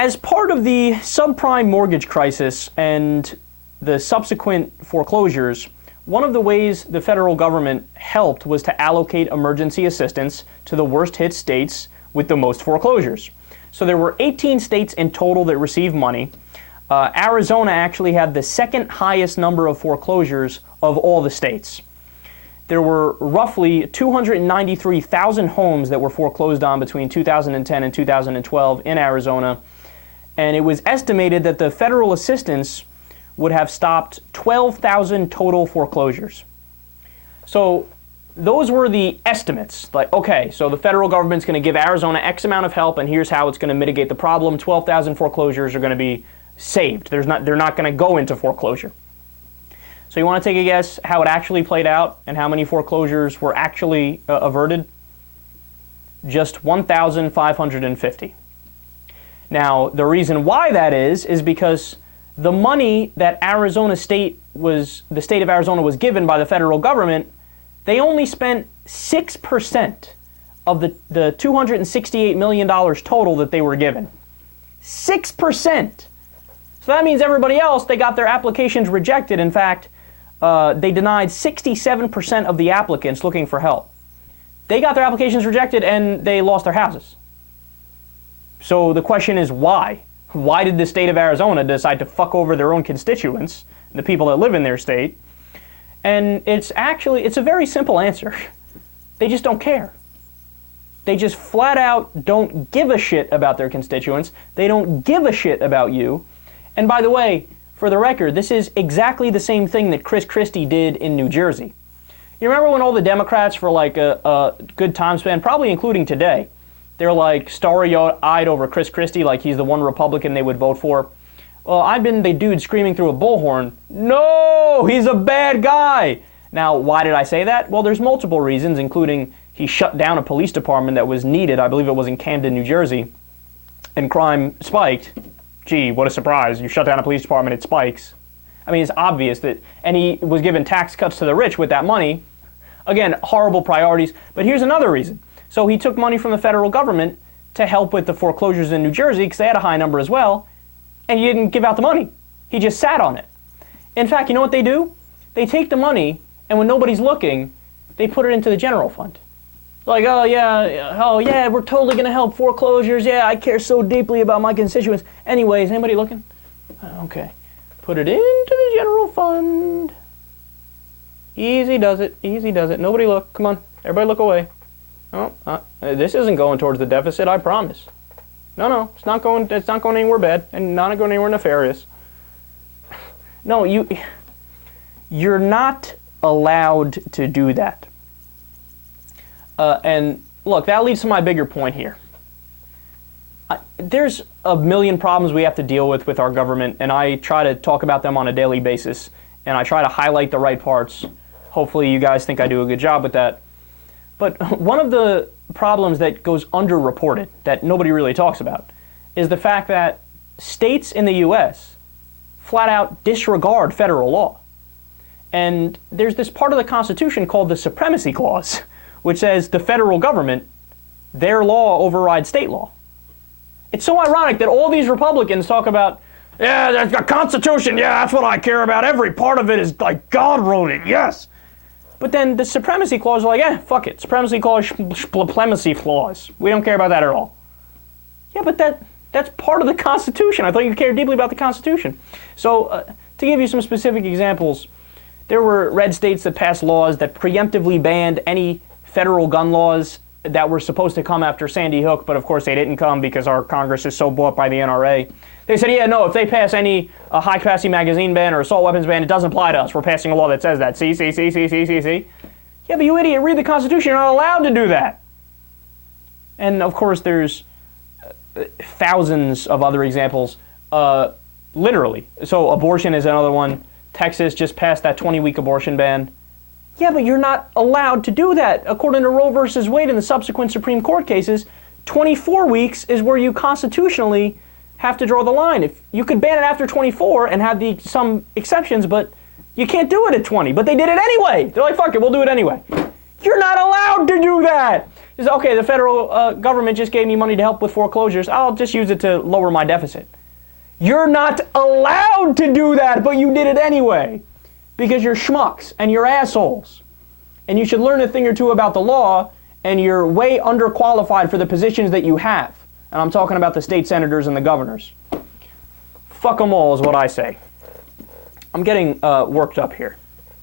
As part of the subprime mortgage crisis and the subsequent foreclosures, one of the ways the federal government helped was to allocate emergency assistance to the worst hit states with the most foreclosures. So there were 18 states in total that received money. Arizona actually had the second highest number of foreclosures of all the states. There were roughly 293,000 homes that were foreclosed on between 2010 and 2012 in Arizona, and it was estimated that the federal assistance would have stopped 12,000 total foreclosures. So those were the estimates. Like, okay, so the federal government's going to give Arizona X amount of help, and here's how it's going to mitigate the problem. 12,000 foreclosures are going to be saved. They're not going to go into foreclosure. So you want to take a guess how it actually played out and how many foreclosures were actually averted? Just 1,550. Now, the reason why that is because the money that the state of Arizona was given by the federal government, they only spent 6% of the $268 million total that they were given. 6%! So that means everybody else, they got their applications rejected. In fact, they denied 67% of the applicants looking for help. They got their applications rejected and they lost their houses. So the question is why? Why did the state of Arizona decide to fuck over their own constituents, the people that live in their state? And it's a very simple answer. They just don't care. They just flat out don't give a shit about their constituents. They don't give a shit about you. And by the way, for the record, this is exactly the same thing that Chris Christie did in New Jersey. You remember when all the Democrats for like a good time span, probably including today, they're like starry-eyed over Chris Christie like he's the one Republican they would vote for? Well, I've been the dude screaming through a bullhorn, no, he's a bad guy. Now, why did I say that? Well, there's multiple reasons, including he shut down a police department that was needed. I believe it was in Camden, New Jersey, and crime spiked. Gee, what a surprise. You shut down a police department, it spikes. I mean, it's obvious that, and he was given tax cuts to the rich with that money. Again, horrible priorities. But here's another reason. So he took money from the federal government to help with the foreclosures in New Jersey because they had a high number as well, and he didn't give out the money. He just sat on it. In fact, you know what they do? They take the money, and when nobody's looking, they put it into the general fund. Like, oh yeah, we're totally going to help foreclosures. Yeah, I care so deeply about my constituents. Anyways, anybody looking? Okay. Put it into the general fund. Easy does it. Easy does it. Nobody look. Come on. Everybody look away. Oh, this isn't going towards the deficit, I promise. No, it's not going anywhere bad, and not going anywhere nefarious. No, you're not allowed to do that. And look, that leads to my bigger point here. There's a million problems we have to deal with our government, and I try to talk about them on a daily basis, and I try to highlight the right parts. Hopefully you guys think I do a good job with that. But one of the problems that goes underreported, that nobody really talks about, is the fact that states in the U.S. flat out disregard federal law. And there's this part of the Constitution called the Supremacy Clause, which says the federal government, their law overrides state law. It's so ironic that all these Republicans talk about, yeah, there's a Constitution, yeah, that's what I care about. Every part of it is like God wrote it, yes. But then the Supremacy Clause are like, fuck it. Supremacy Clause, Supremacy Clause. We don't care about that at all. Yeah, but that's part of the Constitution. I thought you cared deeply about the Constitution. So to give you some specific examples, there were red states that passed laws that preemptively banned any federal gun laws that were supposed to come after Sandy Hook, but of course they didn't come because our Congress is so bought by the NRA. They said, yeah, no, if they pass any high-capacity magazine ban or assault weapons ban, it doesn't apply to us. We're passing a law that says that. See? Yeah, but you idiot, read the Constitution. You're not allowed to do that. And, of course, there's thousands of other examples, literally. So abortion is another one. Texas just passed that 20-week abortion ban. Yeah, but you're not allowed to do that. According to Roe versus Wade and the subsequent Supreme Court cases, 24 weeks is where you constitutionally have to draw the line. If you could ban it after 24 and have some exceptions, but you can't do it at 20. But they did it anyway. They're like, fuck it, we'll do it anyway. You're not allowed to do that. Is, okay, the federal government just gave me money to help with foreclosures. I'll just use it to lower my deficit. You're not allowed to do that, but you did it anyway. Because you're schmucks and you're assholes. And you should learn a thing or two about the law, and you're way underqualified for the positions that you have. And I'm talking about the state senators and the governors. Fuck them all is what I say. I'm getting worked up here.